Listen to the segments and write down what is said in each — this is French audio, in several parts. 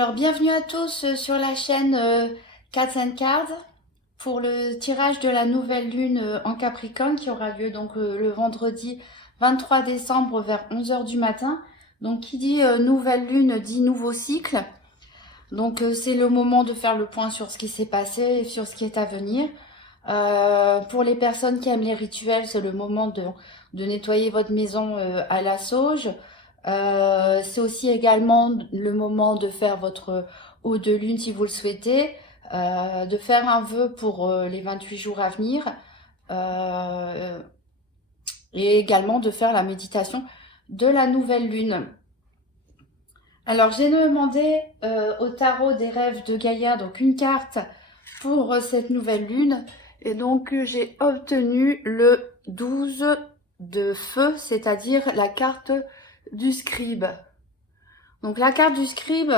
Alors, bienvenue à tous sur la chaîne Cats and Cards pour le tirage de la nouvelle lune en Capricorne qui aura lieu donc le vendredi 23 décembre vers 11 h du matin. Donc, qui dit nouvelle lune dit nouveau cycle. Donc, c'est le moment de faire le point sur ce qui s'est passé et sur ce qui est à venir. Pour les personnes qui aiment les rituels, c'est le moment de nettoyer votre maison à la sauge. C'est aussi également le moment de faire votre eau de lune si vous le souhaitez, de faire un vœu pour les 28 jours à venir, et également de faire la méditation de la nouvelle lune. Alors j'ai demandé au tarot des rêves de Gaïa donc une carte pour cette nouvelle lune, et donc j'ai obtenu le 12 de feu, c'est-à-dire la carte du scribe. Donc la carte du scribe,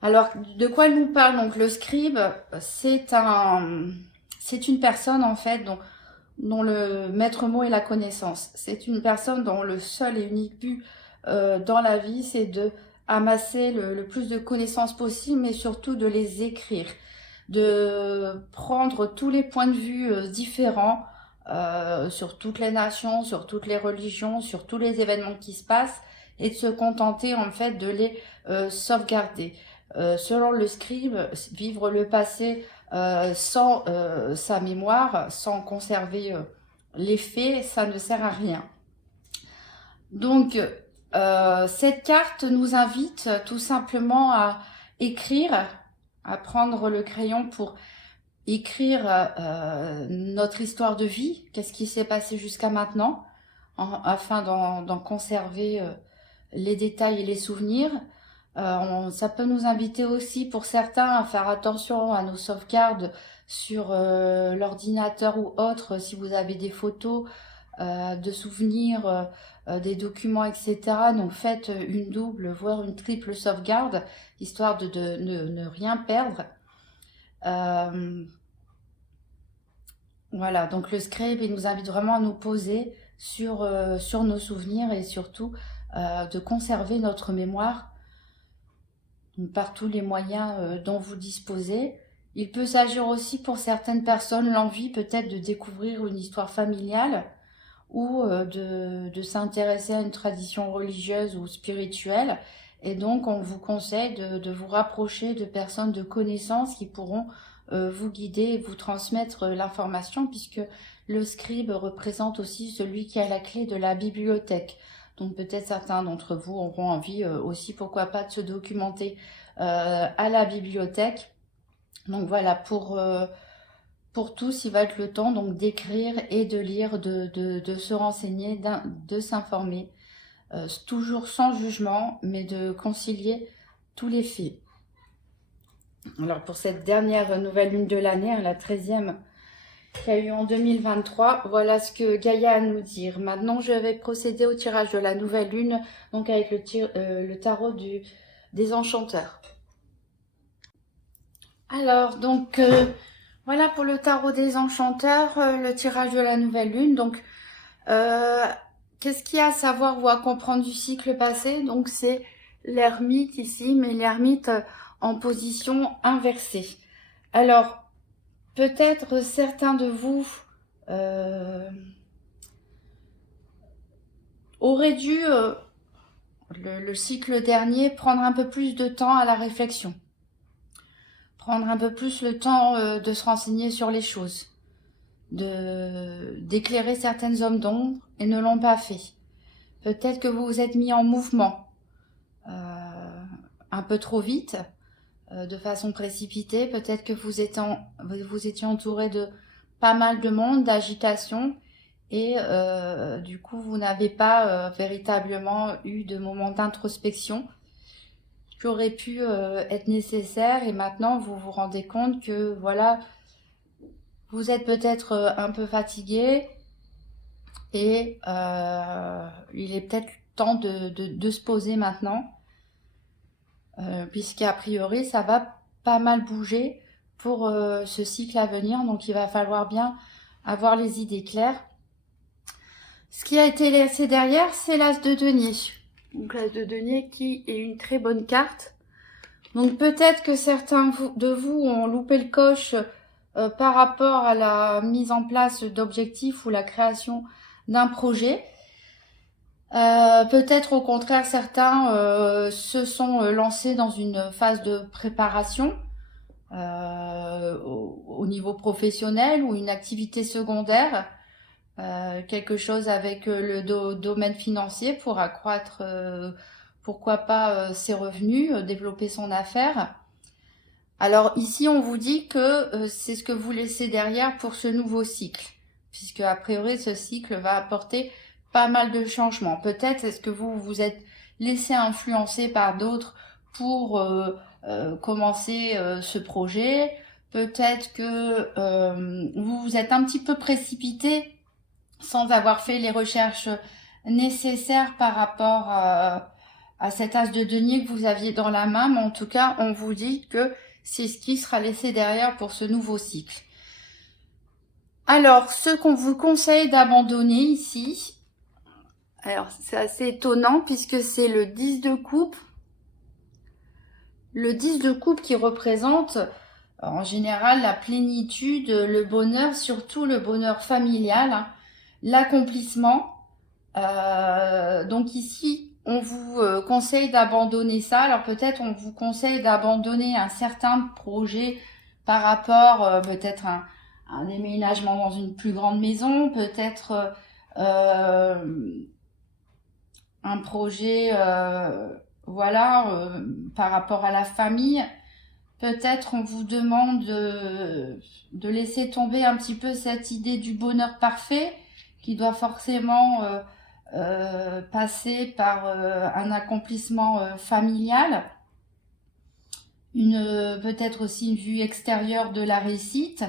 alors de quoi elle nous parle? Donc le scribe, c'est une personne en fait dont le maître mot est la connaissance. C'est une personne dont le seul et unique but dans la vie, c'est de amasser le plus de connaissances possible, mais surtout de les écrire, de prendre tous les points de vue différents sur toutes les nations, sur toutes les religions, sur tous les événements qui se passent, et de se contenter en fait de les sauvegarder. Selon le scribe, vivre le passé sans sa mémoire, sans conserver les faits, ça ne sert à rien. Donc, cette carte nous invite tout simplement à écrire, à prendre le crayon pour écrire notre histoire de vie, qu'est-ce qui s'est passé jusqu'à maintenant, afin d'en conserver les détails et les souvenirs. Ça peut nous inviter aussi pour certains à faire attention à nos sauvegardes sur l'ordinateur ou autre, si vous avez des photos, de souvenirs, des documents, etc. Donc faites une double, voire une triple sauvegarde, histoire de ne rien perdre. Voilà, donc le scribe, il nous invite vraiment à nous poser sur nos souvenirs et surtout de conserver notre mémoire par tous les moyens dont vous disposez. Il peut s'agir aussi pour certaines personnes l'envie peut-être de découvrir une histoire familiale ou de s'intéresser à une tradition religieuse ou spirituelle. Et donc on vous conseille de vous rapprocher de personnes de connaissance qui pourront vous guider et vous transmettre l'information, puisque le scribe représente aussi celui qui a la clé de la bibliothèque. Donc peut-être certains d'entre vous auront envie aussi, pourquoi pas, de se documenter à la bibliothèque. Donc voilà, pour tous, il va être le temps donc d'écrire et de lire, de se renseigner, de s'informer, toujours sans jugement, mais de concilier tous les faits. Alors pour cette dernière nouvelle lune de l'année, la 13e qu'il y a eu en 2023, voilà ce que Gaïa a à nous dire. Maintenant, je vais procéder au tirage de la nouvelle lune, donc avec le tarot des enchanteurs. Alors, donc, voilà pour le tarot des enchanteurs, le tirage de la nouvelle lune. Donc, qu'est-ce qu'il y a à savoir ou à comprendre du cycle passé? Donc, c'est l'ermite ici, mais l'ermite en position inversée. Alors, peut-être certains de vous auraient dû, le cycle dernier, prendre un peu plus de temps à la réflexion. Prendre un peu plus le temps de se renseigner sur les choses. D'éclairer certaines zones d'ombre et ne l'ont pas fait. Peut-être que vous vous êtes mis en mouvement un peu trop vite, de façon précipitée. Peut-être que vous étiez entouré de pas mal de monde, d'agitation, et du coup vous n'avez pas véritablement eu de moment d'introspection qui aurait pu être nécessaire, et maintenant vous vous rendez compte que voilà, vous êtes peut-être un peu fatigué et il est peut-être temps de se poser maintenant, puisqu'a priori ça va pas mal bouger pour ce cycle à venir, donc il va falloir bien avoir les idées claires. Ce qui a été laissé derrière, c'est l'as de denier. Donc l'as de denier qui est une très bonne carte Donc peut-être que certains de vous ont loupé le coche par rapport à la mise en place d'objectifs ou la création d'un projet. Peut-être au contraire certains se sont lancés dans une phase de préparation au niveau professionnel ou une activité secondaire, quelque chose avec le domaine financier pour accroître pourquoi pas ses revenus, développer son affaire. Alors ici on vous dit que c'est ce que vous laissez derrière pour ce nouveau cycle, puisque a priori ce cycle va apporter pas mal de changements. Peut-être est-ce que vous vous êtes laissé influencer par d'autres pour commencer ce projet. Peut-être que vous vous êtes un petit peu précipité sans avoir fait les recherches nécessaires par rapport à cet as de denier que vous aviez dans la main, mais en tout cas on vous dit que c'est ce qui sera laissé derrière pour ce nouveau cycle. Alors, ce qu'on vous conseille d'abandonner ici, alors c'est assez étonnant puisque c'est le 10 de coupe. Le 10 de coupe qui représente en général la plénitude, le bonheur, surtout le bonheur familial, hein, l'accomplissement. Donc ici, on vous conseille d'abandonner ça. Alors peut-être on vous conseille d'abandonner un certain projet par rapport peut-être un déménagement dans une plus grande maison, peut-être un projet voilà par rapport à la famille. Peut-être on vous demande de laisser tomber un petit peu cette idée du bonheur parfait qui doit forcément passer par un accomplissement familial, peut-être aussi une vue extérieure de la réussite.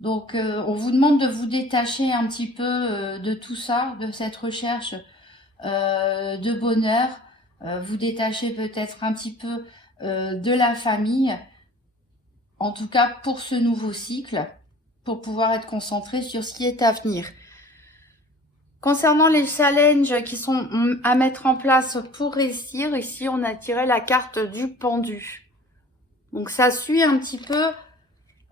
Donc on vous demande de vous détacher un petit peu de tout ça, de cette recherche de bonheur, vous détacher peut-être un petit peu de la famille, en tout cas pour ce nouveau cycle, pour pouvoir être concentré sur ce qui est à venir. Concernant les challenges qui sont à mettre en place pour réussir, ici on a tiré la carte du pendu. Donc ça suit un petit peu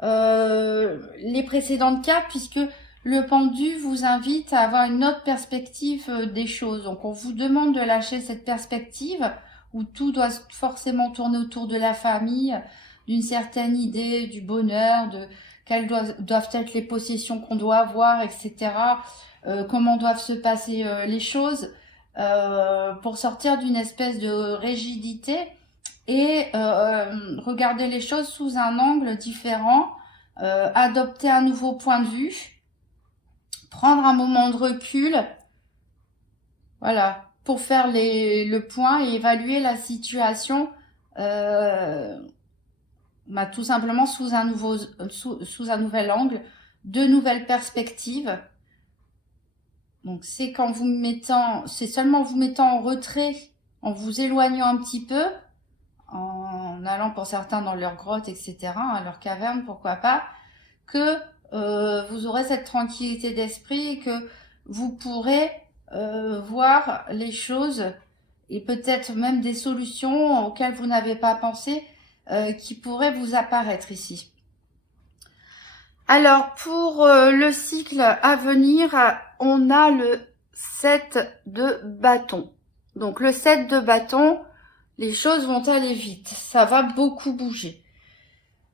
les précédentes cartes puisque le pendu vous invite à avoir une autre perspective des choses. Donc on vous demande de lâcher cette perspective où tout doit forcément tourner autour de la famille, d'une certaine idée du bonheur, de quelles doivent être les possessions qu'on doit avoir, etc. Comment doivent se passer les choses pour sortir d'une espèce de rigidité et regarder les choses sous un angle différent, adopter un nouveau point de vue, prendre un moment de recul, voilà, pour faire le point et évaluer la situation tout simplement sous un nouvel angle, de nouvelles perspectives. Donc c'est c'est seulement vous mettant en retrait, en vous éloignant un petit peu, en allant pour certains dans leur grotte, etc., à leur caverne, pourquoi pas, que vous aurez cette tranquillité d'esprit et que vous pourrez voir les choses et peut-être même des solutions auxquelles vous n'avez pas pensé qui pourraient vous apparaître ici. Alors, pour le cycle à venir, on a le 7 de bâton. Donc, le 7 de bâton, les choses vont aller vite. Ça va beaucoup bouger.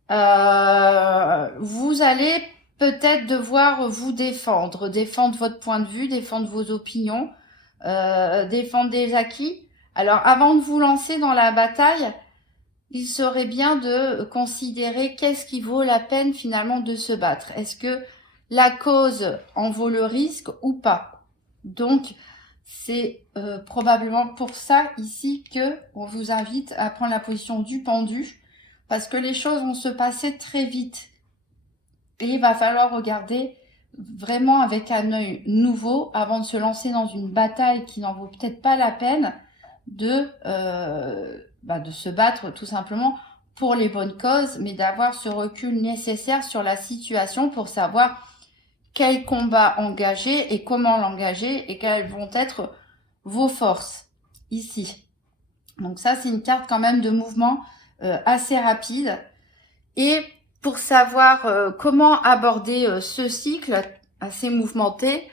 Vous allez peut-être devoir vous défendre votre point de vue, défendre vos opinions, défendre des acquis. Alors, avant de vous lancer dans la bataille, il serait bien de considérer qu'est-ce qui vaut la peine finalement de se battre. Est-ce que la cause en vaut le risque ou pas? Donc, c'est probablement pour ça ici que on vous invite à prendre la position du pendu, parce que les choses vont se passer très vite. Et il va falloir regarder vraiment avec un œil nouveau avant de se lancer dans une bataille qui n'en vaut peut-être pas la peine de se battre tout simplement pour les bonnes causes, mais d'avoir ce recul nécessaire sur la situation pour savoir quel combat engager et comment l'engager et quelles vont être vos forces ici. Donc ça, c'est une carte quand même de mouvement assez rapide. Et pour savoir comment aborder ce cycle assez mouvementé,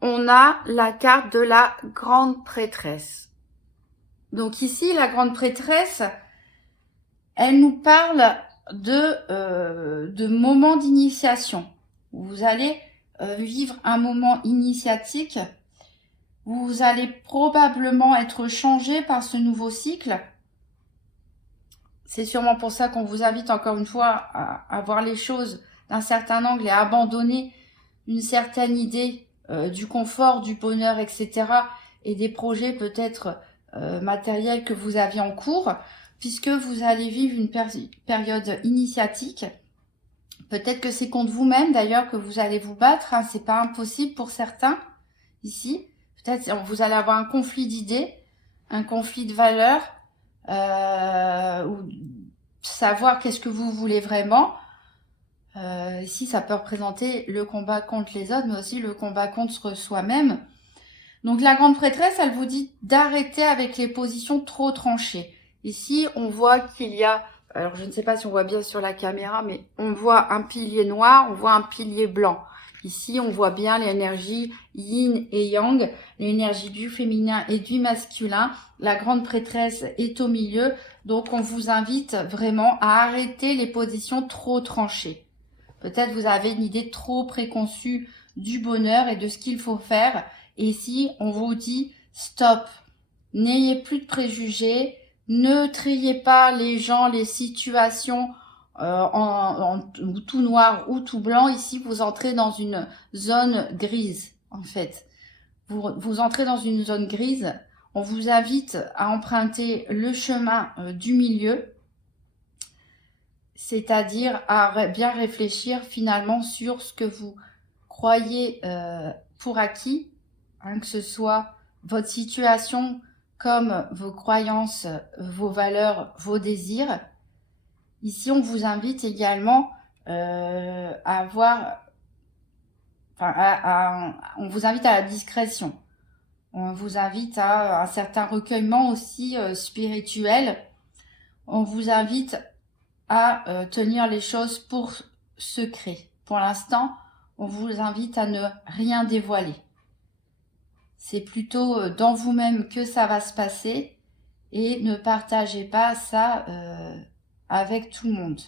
on a la carte de la grande prêtresse. Donc ici, la grande prêtresse, elle nous parle de moments d'initiation. Vous allez vivre un moment initiatique. Vous allez probablement être changé par ce nouveau cycle. C'est sûrement pour ça qu'on vous invite encore une fois à voir les choses d'un certain angle et à abandonner une certaine idée du confort, du bonheur, etc. et des projets peut-être matériels que vous aviez en cours, puisque vous allez vivre une période initiatique. Peut-être que c'est contre vous-même d'ailleurs que vous allez vous battre, hein, c'est pas impossible pour certains ici. Peut-être vous allez avoir un conflit d'idées, un conflit de valeurs, ou savoir qu'est-ce que vous voulez vraiment. Ici, ça peut représenter le combat contre les autres, mais aussi le combat contre soi-même. Donc la grande prêtresse, elle vous dit d'arrêter avec les positions trop tranchées. Ici, on voit qu'il y a, alors je ne sais pas si on voit bien sur la caméra, mais on voit un pilier noir, on voit un pilier blanc. Ici, on voit bien l'énergie yin et yang, l'énergie du féminin et du masculin. La grande prêtresse est au milieu, donc on vous invite vraiment à arrêter les positions trop tranchées. Peut-être vous avez une idée trop préconçue du bonheur et de ce qu'il faut faire. Et ici, on vous dit stop, n'ayez plus de préjugés, ne triez pas les gens, les situations en tout noir ou tout blanc. Ici, vous entrez dans une zone grise, en fait. Vous entrez dans une zone grise. On vous invite à emprunter le chemin du milieu, c'est-à-dire à bien réfléchir finalement sur ce que vous croyez pour acquis, hein, que ce soit votre situation comme vos croyances, vos valeurs, vos désirs. Ici, on vous invite également à avoir, on vous invite à la discrétion. On vous invite à un certain recueillement aussi spirituel. On vous invite à tenir les choses pour secret. Pour l'instant, on vous invite à ne rien dévoiler. C'est plutôt dans vous-même que ça va se passer et ne partagez pas ça avec tout le monde.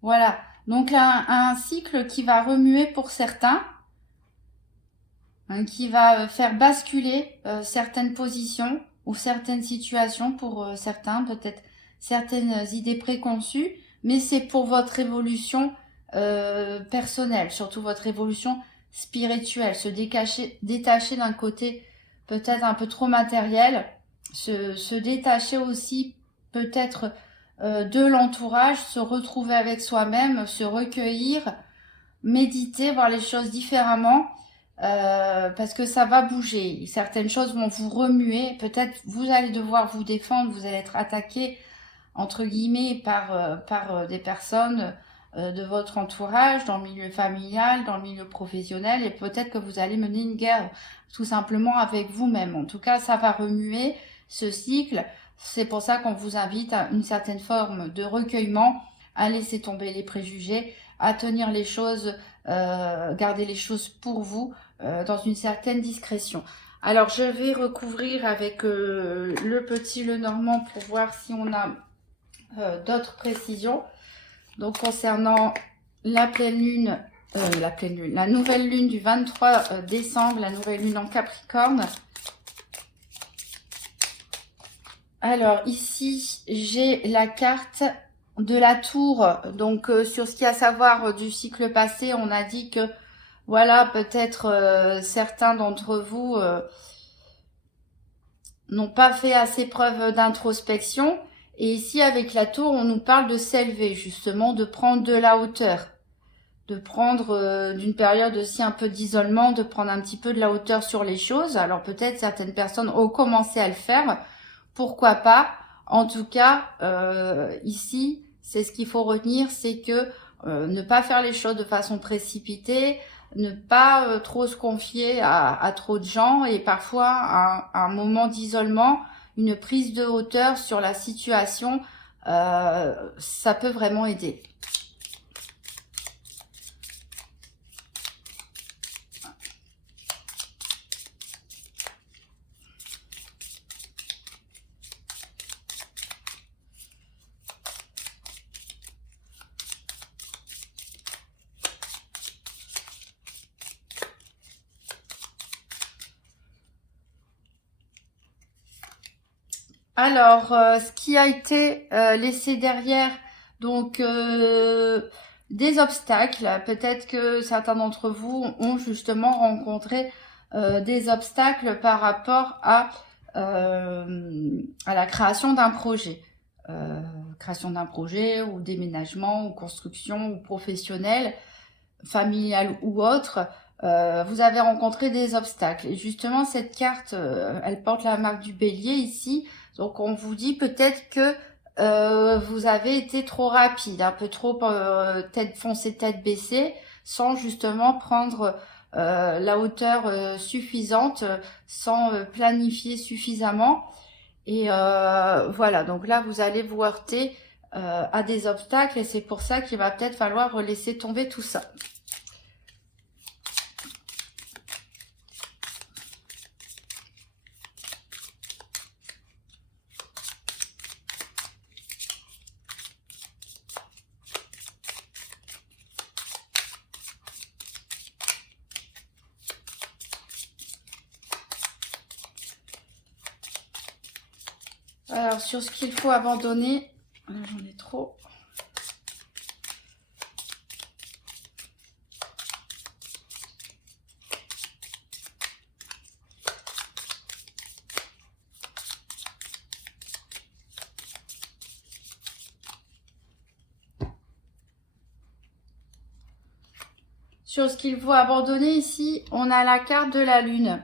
Voilà, donc un cycle qui va remuer pour certains, hein, qui va faire basculer certaines positions ou certaines situations pour certains, peut-être certaines idées préconçues, mais c'est pour votre évolution personnelle, surtout votre évolution spirituelle, se détacher d'un côté peut-être un peu trop matériel, se détacher aussi peut-être de l'entourage, se retrouver avec soi-même, se recueillir, méditer, voir les choses différemment, parce que ça va bouger. Certaines choses vont vous remuer, peut-être vous allez devoir vous défendre, vous allez être attaqué entre guillemets par des personnes de votre entourage, dans le milieu familial, dans le milieu professionnel, et peut-être que vous allez mener une guerre tout simplement avec vous-même. En tout cas, ça va remuer ce cycle. C'est pour ça qu'on vous invite à une certaine forme de recueillement, à laisser tomber les préjugés, à tenir les choses, garder les choses pour vous, dans une certaine discrétion. Alors, je vais recouvrir avec le petit Lenormand pour voir si on a d'autres précisions. Donc concernant la pleine lune, la nouvelle lune du 23 décembre, la nouvelle lune en Capricorne. Alors ici, j'ai la carte de la tour. Donc sur ce qu'il y a à savoir du cycle passé, on a dit que voilà, peut-être certains d'entre vous n'ont pas fait assez preuve d'introspection. Et ici, avec la tour, on nous parle de s'élever, justement, de prendre de la hauteur, de prendre d'une période aussi un peu d'isolement, de prendre un petit peu de la hauteur sur les choses. Alors peut-être certaines personnes ont commencé à le faire, pourquoi pas. En tout cas, ici, c'est ce qu'il faut retenir, c'est que ne pas faire les choses de façon précipitée, ne pas trop se confier à trop de gens et parfois un moment d'isolement, une prise de hauteur sur la situation, ça peut vraiment aider. Alors, ce qui a été laissé derrière, donc des obstacles. Peut-être que certains d'entre vous ont justement rencontré des obstacles par rapport à la création d'un projet. Création d'un projet ou déménagement ou construction ou professionnel, familial ou autre. Vous avez rencontré des obstacles. Et justement, cette carte, elle porte la marque du bélier ici. Donc, on vous dit peut-être que vous avez été trop rapide, un peu trop tête foncée, tête baissée, sans justement prendre la hauteur suffisante, sans planifier suffisamment. Et voilà, donc là, vous allez vous heurter à des obstacles et c'est pour ça qu'il va peut-être falloir laisser tomber tout ça. Alors, sur ce qu'il faut abandonner, j'en ai trop. Sur ce qu'il faut abandonner ici, on a la carte de la lune.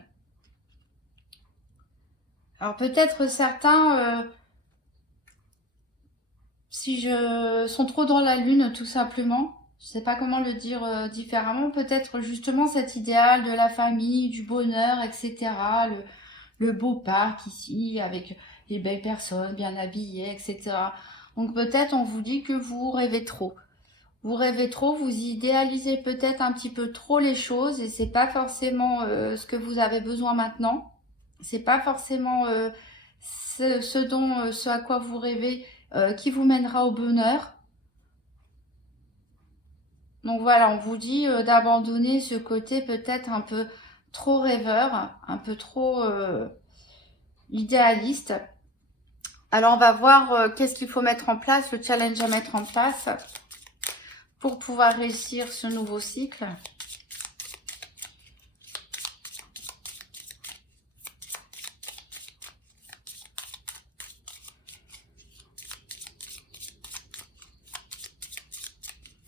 Alors peut-être certains, sont trop dans la lune tout simplement. Je sais pas comment le dire différemment. Peut-être justement cet idéal de la famille, du bonheur, etc. Le beau parc ici avec les belles personnes bien habillées, etc. Donc peut-être on vous dit que vous rêvez trop. Vous rêvez trop, vous idéalisez peut-être un petit peu trop les choses et c'est pas forcément ce que vous avez besoin maintenant. C'est pas forcément ce à quoi vous rêvez qui vous mènera au bonheur. Donc voilà, on vous dit d'abandonner ce côté peut-être un peu trop rêveur, un peu trop idéaliste. Alors on va voir qu'est-ce qu'il faut mettre en place, le challenge à mettre en place pour pouvoir réussir ce nouveau cycle.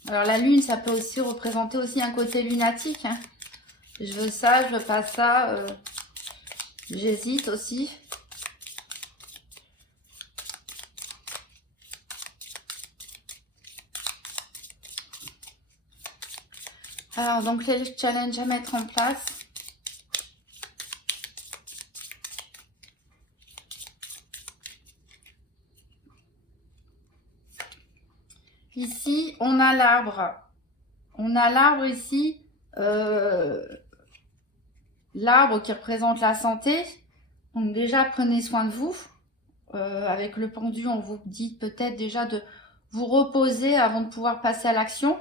Alors la lune, ça peut aussi représenter aussi un côté lunatique. Hein. Je veux ça, je veux pas ça. J'hésite aussi. Alors donc les challenges à mettre en place. Ici, on a l'arbre. On a l'arbre ici. L'arbre qui représente la santé. Donc déjà, prenez soin de vous. Avec le pendu, on vous dit peut-être déjà de vous reposer avant de pouvoir passer à l'action.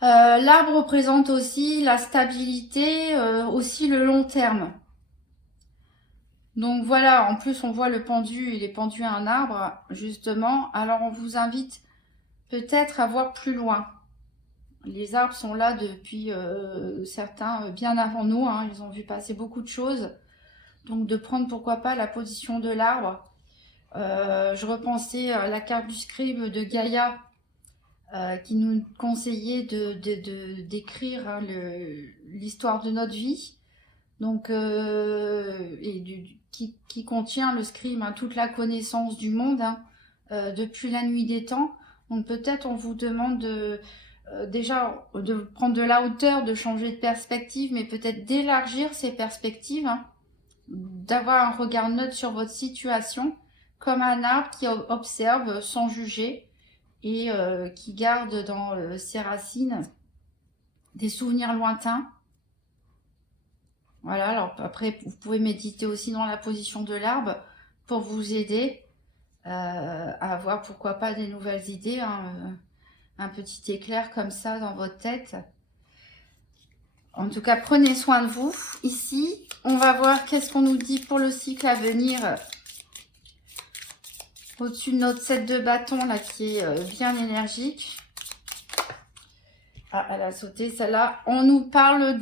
L'arbre représente aussi la stabilité, aussi le long terme. Donc voilà, en plus on voit le pendu, il est pendu à un arbre, justement. Alors on vous invite peut-être à voir plus loin. Les arbres sont là depuis certains bien avant nous, hein, ils ont vu passer beaucoup de choses. Donc de prendre pourquoi pas la position de l'arbre. Je repensais à la carte du scribe de Gaïa qui nous conseillait d'écrire hein, l'histoire de notre vie. Donc, qui contient le scribe, hein, toute la connaissance du monde hein, depuis la nuit des temps. Donc peut-être on vous demande déjà de prendre de la hauteur, de changer de perspective, mais peut-être d'élargir ces perspectives. Hein. d'avoir un regard neutre sur votre situation, comme un arbre qui observe sans juger et qui garde dans ses racines des souvenirs lointains. Voilà, alors après, vous pouvez méditer aussi dans la position de l'arbre pour vous aider à avoir, pourquoi pas, des nouvelles idées, hein, un petit éclair comme ça dans votre tête. En tout cas, prenez soin de vous. Ici, on va voir qu'est-ce qu'on nous dit pour le cycle à venir. Au-dessus de notre set de bâtons, là, qui est bien énergique. Ah, elle a sauté, celle-là. On nous parle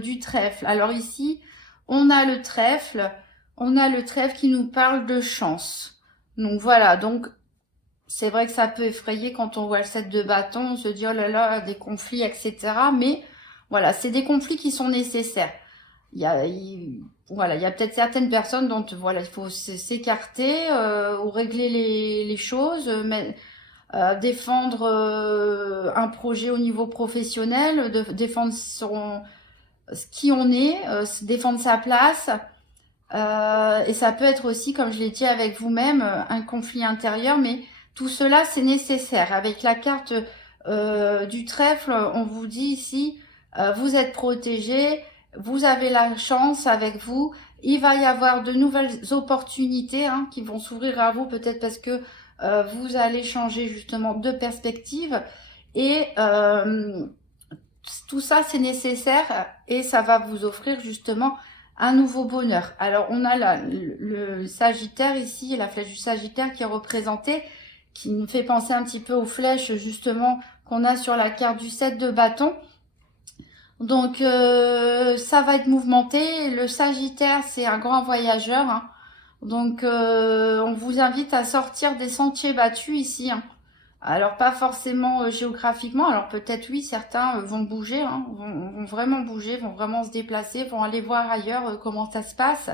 du trèfle. Alors ici, on a le trèfle. On a le trèfle qui nous parle de chance. Donc voilà, donc c'est vrai que ça peut effrayer quand on voit le set de bâtons. On se dit, oh là là, des conflits, etc. Mais voilà, c'est des conflits qui sont nécessaires. Voilà, il y a peut-être certaines personnes dont voilà, il faut s'écarter ou régler les choses, mais défendre un projet au niveau professionnel, défendre qui on est, défendre sa place. Et ça peut être aussi, comme je l'ai dit avec vous-même, un conflit intérieur, mais tout cela, c'est nécessaire. Avec la carte du trèfle, on vous dit ici, vous êtes protégé, vous avez la chance avec vous, il va y avoir de nouvelles opportunités qui vont s'ouvrir à vous, peut-être parce que vous allez changer justement de perspective. Et tout ça, c'est nécessaire et ça va vous offrir justement un nouveau bonheur. Alors, on a le Sagittaire ici, la flèche du Sagittaire qui est représentée, qui nous fait penser un petit peu aux flèches justement qu'on a sur la carte du 7 de bâton. Donc, ça va être mouvementé. Le Sagittaire, c'est un grand voyageur. Donc, on vous invite à sortir des sentiers battus ici. Alors, pas forcément géographiquement. Alors, peut-être, oui, certains vont bouger, vont vraiment bouger, vont vraiment se déplacer, vont aller voir ailleurs comment ça se passe.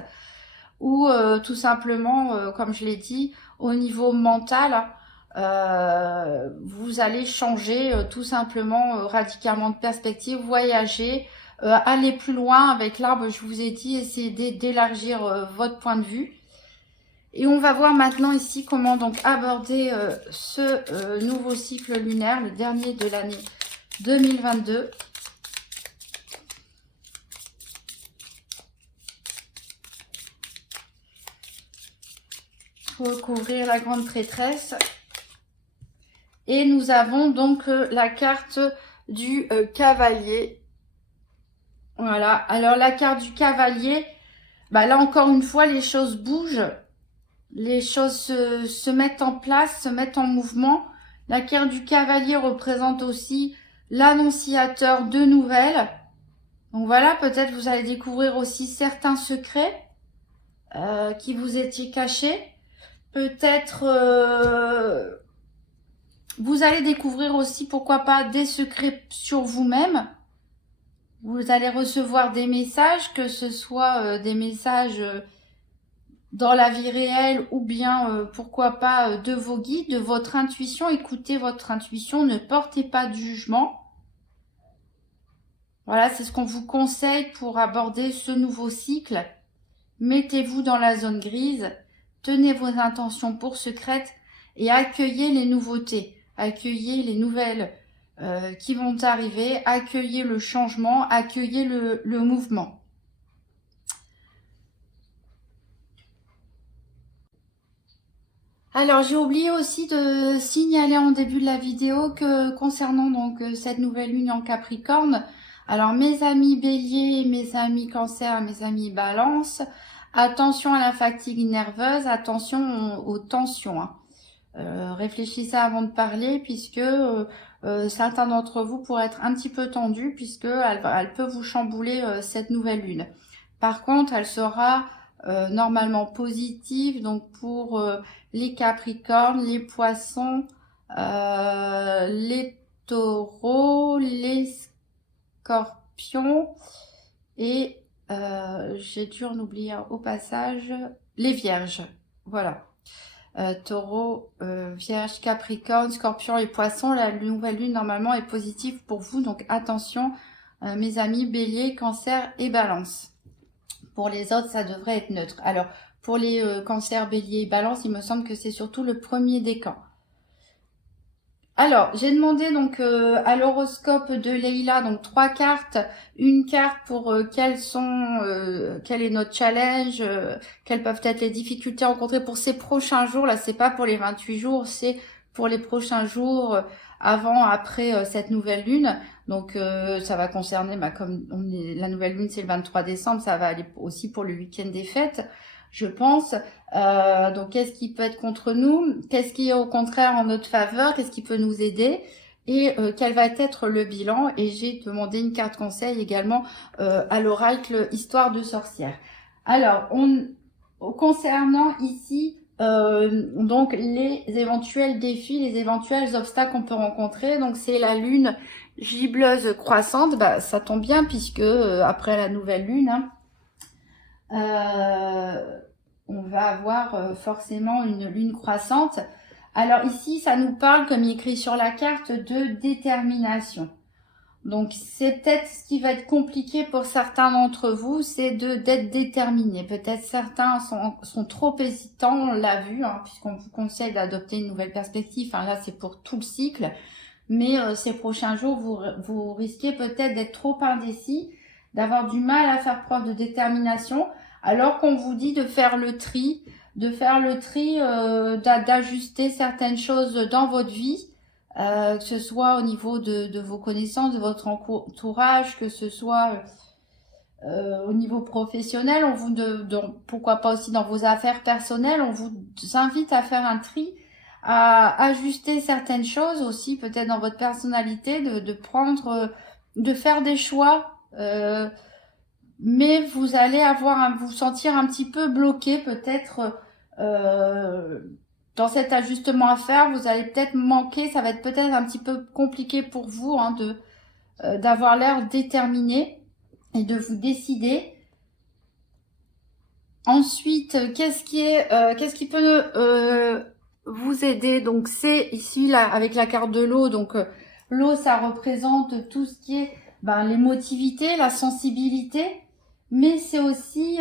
Ou tout simplement, comme je l'ai dit, au niveau mental, vous allez changer tout simplement radicalement de perspective, voyager, aller plus loin avec l'arbre, je vous ai dit, essayer d'élargir votre point de vue. Et on va voir maintenant ici comment donc aborder ce nouveau cycle lunaire, le dernier de l'année 2022. Recouvrir la grande prêtresse. Et nous avons donc la carte du cavalier. Voilà, alors la carte du cavalier, bah là encore une fois, les choses bougent. Les choses se mettent en place, se mettent en mouvement. La carte du cavalier représente aussi l'annonciateur de nouvelles. Donc voilà, peut-être vous allez découvrir aussi certains secrets qui vous étaient cachés. Peut-être vous allez découvrir aussi, pourquoi pas, des secrets sur vous-même. Vous allez recevoir des messages, que ce soit des messages dans la vie réelle ou bien, pourquoi pas, de vos guides, de votre intuition. Écoutez votre intuition, ne portez pas de jugement. Voilà, c'est ce qu'on vous conseille pour aborder ce nouveau cycle. Mettez-vous dans la zone grise, tenez vos intentions pour secrètes et accueillez les nouveautés, accueillez les nouvelles qui vont arriver, accueillez le changement, accueillez le mouvement. Alors, j'ai oublié aussi de signaler en début de la vidéo que concernant donc cette nouvelle lune en Capricorne, alors mes amis Bélier, mes amis Cancer, mes amis Balance, attention à la fatigue nerveuse, attention aux tensions. Réfléchissez avant de parler puisque certains d'entre vous pourraient être un petit peu tendus puisque elle peut vous chambouler cette nouvelle lune. Par contre, elle sera normalement positive, donc pour les Capricornes, les Poissons, les Taureaux, les Scorpions et j'ai dû en oublier au passage, les Vierges. Voilà. Taureau, Vierge, Capricorne, Scorpion et Poissons, la nouvelle lune normalement est positive pour vous, donc attention mes amis Bélier, Cancer et Balance. Pour les autres, ça devrait être neutre. Alors, pour les cancers, bélier et balance, il me semble que c'est surtout le premier décan. Alors, j'ai demandé donc à l'horoscope de Leïla, donc 3 cartes, une carte pour quel est notre challenge, quelles peuvent être les difficultés rencontrées pour ces prochains jours. Là, c'est pas pour les 28 jours, c'est pour les prochains jours, avant, après cette nouvelle lune. Donc, ça va concerner, comme la nouvelle lune, c'est le 23 décembre, ça va aller aussi pour le week-end des fêtes, je pense. Donc, qu'est-ce qui peut être contre nous? Qu'est-ce qui est au contraire en notre faveur? Qu'est-ce qui peut nous aider? Et quel va être le bilan? Et j'ai demandé une carte conseil également à l'oracle Histoire de sorcière. Alors, concernant ici donc les éventuels défis, les éventuels obstacles qu'on peut rencontrer, donc c'est la lune gibleuse croissante, ça tombe bien puisque après la nouvelle lune, on va avoir forcément une lune croissante. Alors ici, ça nous parle, comme il écrit sur la carte, de détermination. Donc c'est peut-être ce qui va être compliqué pour certains d'entre vous, c'est d'être déterminé. Peut-être certains sont trop hésitants, on l'a vu, puisqu'on vous conseille d'adopter une nouvelle perspective. Là, c'est pour tout le cycle. Mais ces prochains jours, vous risquez peut-être d'être trop indécis, d'avoir du mal à faire preuve de détermination, alors qu'on vous dit de faire le tri, d'ajuster certaines choses dans votre vie, que ce soit au niveau de vos connaissances, de votre entourage, que ce soit au niveau professionnel, pourquoi pas aussi dans vos affaires personnelles, on vous invite à faire un tri, à ajuster certaines choses aussi, peut-être dans votre personnalité, de faire des choix, mais vous allez vous sentir un petit peu bloqué peut-être dans cet ajustement à faire. Vous allez peut-être manquer, ça va être peut-être un petit peu compliqué pour vous d'avoir l'air déterminé et de vous décider. Ensuite, qu'est-ce qui peut vous aider? Donc c'est ici là avec la carte de l'eau. Donc l'eau, ça représente tout ce qui est l'émotivité, la sensibilité, mais c'est aussi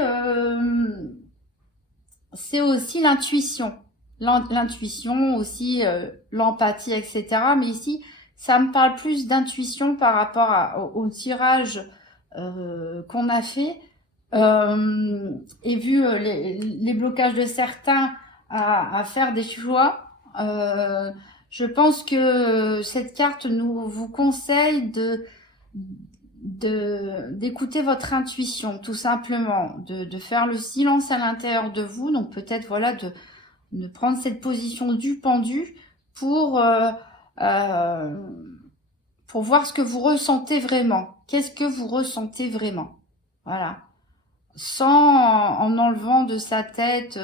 l'intuition. L'intuition aussi, l'empathie, etc. Mais ici, ça me parle plus d'intuition par rapport au tirage qu'on a fait. Et vu les blocages de certains à faire des choix, je pense que cette carte vous conseille d'écouter votre intuition, tout simplement, de faire le silence à l'intérieur de vous. Donc peut-être de prendre cette position du pendu pour voir ce que vous ressentez vraiment. Qu'est-ce que vous ressentez vraiment? Voilà. En enlevant de sa tête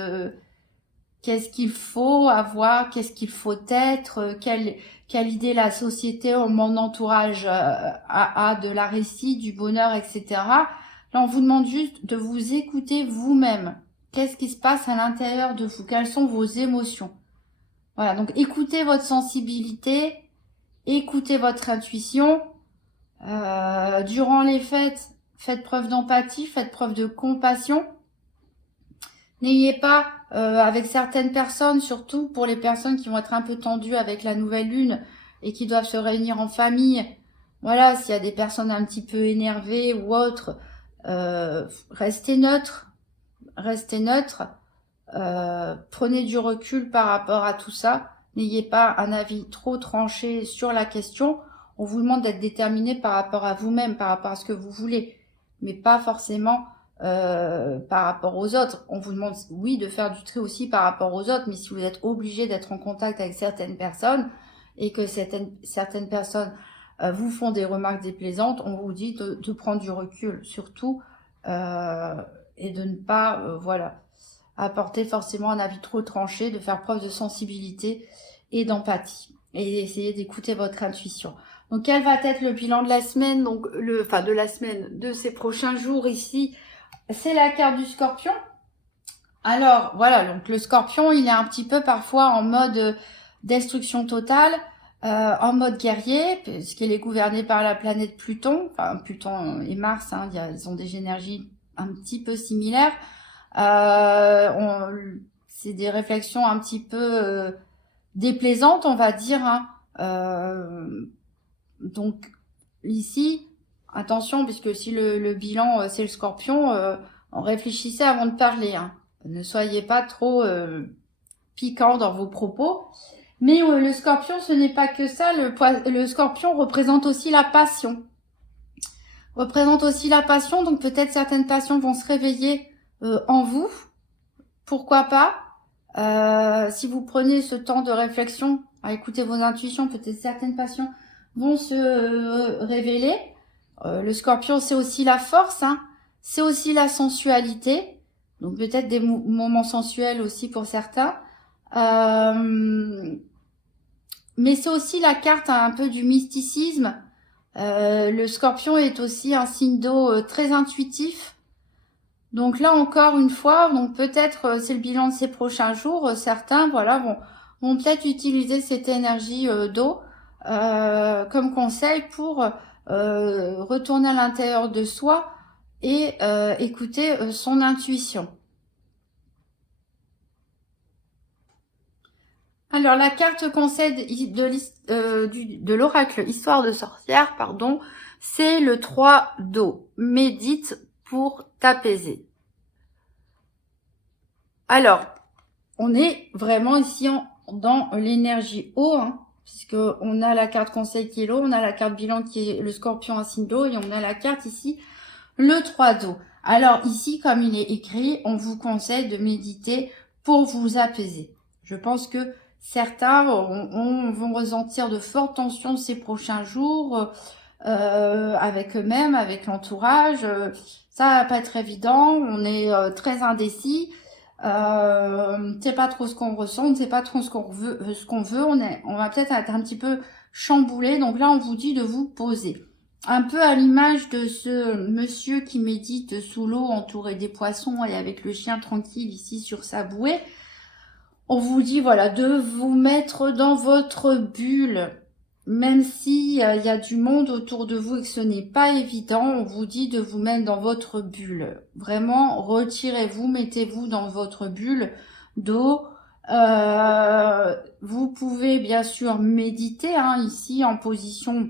qu'est-ce qu'il faut avoir, qu'est-ce qu'il faut être, quelle idée la société, mon entourage a de la réussite, du bonheur, etc. Là, on vous demande juste de vous écouter vous-même. Qu'est-ce qui se passe à l'intérieur de vous? Quelles sont vos émotions? Voilà, donc écoutez votre sensibilité, écoutez votre intuition. Durant les fêtes, faites preuve d'empathie, faites preuve de compassion. N'ayez pas, avec certaines personnes, surtout pour les personnes qui vont être un peu tendues avec la nouvelle lune et qui doivent se réunir en famille. Voilà, s'il y a des personnes un petit peu énervées ou autres, restez neutre. Prenez du recul par rapport à tout ça. N'ayez pas un avis trop tranché sur la question. On vous demande d'être déterminé par rapport à vous-même, par rapport à ce que vous voulez, mais pas forcément par rapport aux autres. On vous demande, oui, de faire du tri aussi par rapport aux autres, mais si vous êtes obligé d'être en contact avec certaines personnes et que certaines personnes vous font des remarques déplaisantes, on vous dit de prendre du recul, surtout, et de ne pas, apporter forcément un avis trop tranché, de faire preuve de sensibilité et d'empathie, et essayer d'écouter votre intuition. Donc, quel va être le bilan de la semaine? Donc, de ces prochains jours ici, c'est la carte du Scorpion. Alors, voilà, donc le Scorpion, il est un petit peu parfois en mode destruction totale, en mode guerrier, puisqu'il est gouverné par la planète Pluton. Enfin, Pluton et Mars, ils ont des énergies un petit peu similaires. C'est des réflexions un petit peu déplaisantes, on va dire, hein. Donc ici, attention, puisque si le bilan c'est le Scorpion, réfléchissez avant de parler, hein. Ne soyez pas trop piquant dans vos propos. Mais le Scorpion, ce n'est pas que ça. Le Scorpion représente aussi la passion. Donc peut-être certaines passions vont se réveiller en vous. Pourquoi pas, si vous prenez ce temps de réflexion à écouter vos intuitions, peut-être certaines passions vont se révéler. Le Scorpion, c'est aussi la force, hein. C'est aussi la sensualité. Donc peut-être des moments sensuels aussi pour certains. Mais c'est aussi la carte un peu du mysticisme. Le Scorpion est aussi un signe d'eau très intuitif. Donc là encore une fois, donc peut-être c'est le bilan de ces prochains jours. Certains, voilà, vont peut-être utiliser cette énergie d'eau comme conseil pour retourner à l'intérieur de soi et écouter son intuition. Alors la carte conseil de l'oracle Histoire de sorcière, pardon, c'est le 3 d'eau. Médite pour t'apaiser. Alors, on est vraiment ici dans l'énergie eau, hein, puisque on a la carte conseil qui est l'eau, on a la carte bilan qui est le Scorpion, un signe d'eau, et on a la carte ici le 3 d'eau. Alors ici, comme il est écrit, on vous conseille de méditer pour vous apaiser. Je pense que certains vont ressentir de fortes tensions ces prochains jours, avec eux-mêmes, avec l'entourage. Ça va pas être évident, on est très indécis. On ne sait pas trop ce qu'on ressent, on ne sait pas trop ce qu'on veut, on va peut-être être un petit peu chamboulé. Donc là, on vous dit de vous poser. Un peu à l'image de ce monsieur qui médite sous l'eau, entouré des poissons et avec le chien tranquille ici sur sa bouée. On vous dit, voilà, de vous mettre dans votre bulle. Même si y a du monde autour de vous et que ce n'est pas évident, on vous dit de vous mettre dans votre bulle. Vraiment, retirez-vous, mettez-vous dans votre bulle d'eau. Vous pouvez bien sûr méditer, hein, ici en position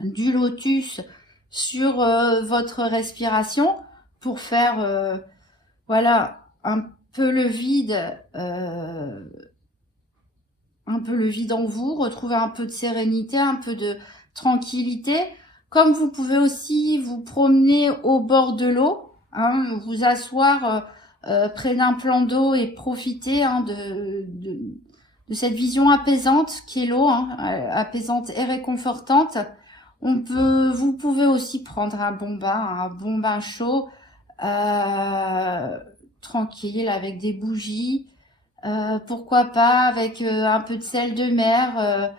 du lotus sur votre respiration pour faire voilà un peu le vide en vous, retrouver un peu de sérénité, un peu de tranquillité. Comme vous pouvez aussi vous promener au bord de l'eau, hein, vous asseoir près d'un plan d'eau et profiter, hein, de cette vision apaisante qu'est l'eau, hein, apaisante et réconfortante. Vous pouvez aussi prendre un bon bain chaud, tranquille, avec des bougies, pourquoi pas avec un peu de sel de mer,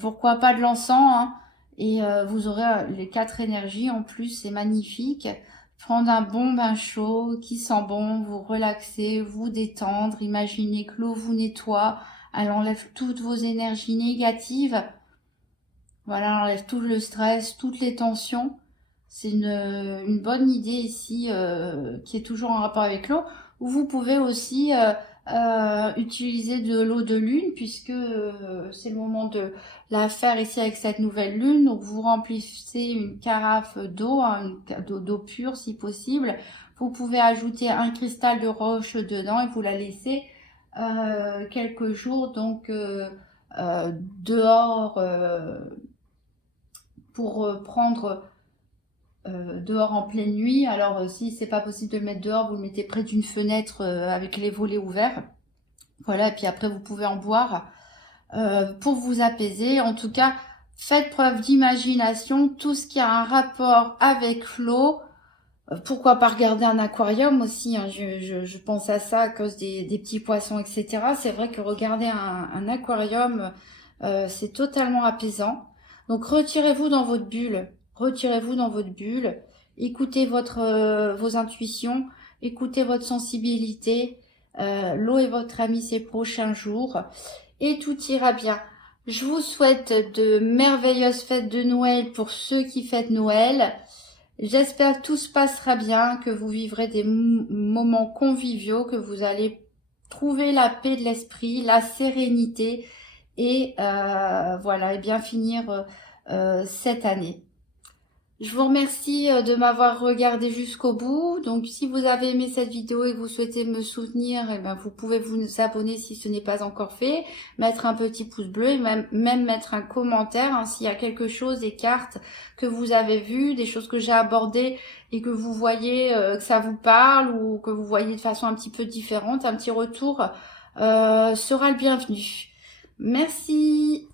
pourquoi pas de l'encens, hein, et vous aurez les 4 énergies en plus, c'est magnifique. Prendre un bon bain chaud qui sent bon, vous relaxer, vous détendre, imaginez que l'eau vous nettoie, elle enlève toutes vos énergies négatives. Voilà, elle enlève tout le stress, toutes les tensions. C'est une bonne idée ici qui est toujours en rapport avec l'eau. Ou vous pouvez aussi utiliser de l'eau de lune puisque c'est le moment de la faire ici avec cette nouvelle lune. Donc vous remplissez une carafe d'eau, hein, d'eau pure si possible. Vous pouvez ajouter un cristal de roche dedans et vous la laissez quelques jours donc dehors pour prendre dehors en pleine nuit. Alors si c'est pas possible de le mettre dehors, vous le mettez près d'une fenêtre avec les volets ouverts. Voilà, et puis après vous pouvez en boire pour vous apaiser. En tout cas, faites preuve d'imagination, tout ce qui a un rapport avec l'eau. Pourquoi pas regarder un aquarium aussi, hein, je pense à ça à cause des petits poissons, etc. C'est vrai que regarder un aquarium, c'est totalement apaisant. Donc retirez-vous dans votre bulle. Retirez-vous dans votre bulle, écoutez vos intuitions, écoutez votre sensibilité. L'eau est votre ami ces prochains jours et tout ira bien. Je vous souhaite de merveilleuses fêtes de Noël pour ceux qui fêtent Noël. J'espère que tout se passera bien, que vous vivrez des moments conviviaux, que vous allez trouver la paix de l'esprit, la sérénité et voilà, et bien finir cette année. Je vous remercie de m'avoir regardé jusqu'au bout. Donc, si vous avez aimé cette vidéo et que vous souhaitez me soutenir, eh ben, vous pouvez vous abonner si ce n'est pas encore fait, mettre un petit pouce bleu et même mettre un commentaire hein, s'il y a quelque chose, des cartes que vous avez vues, des choses que j'ai abordées et que vous voyez que ça vous parle ou que vous voyez de façon un petit peu différente. Un petit retour sera le bienvenu. Merci.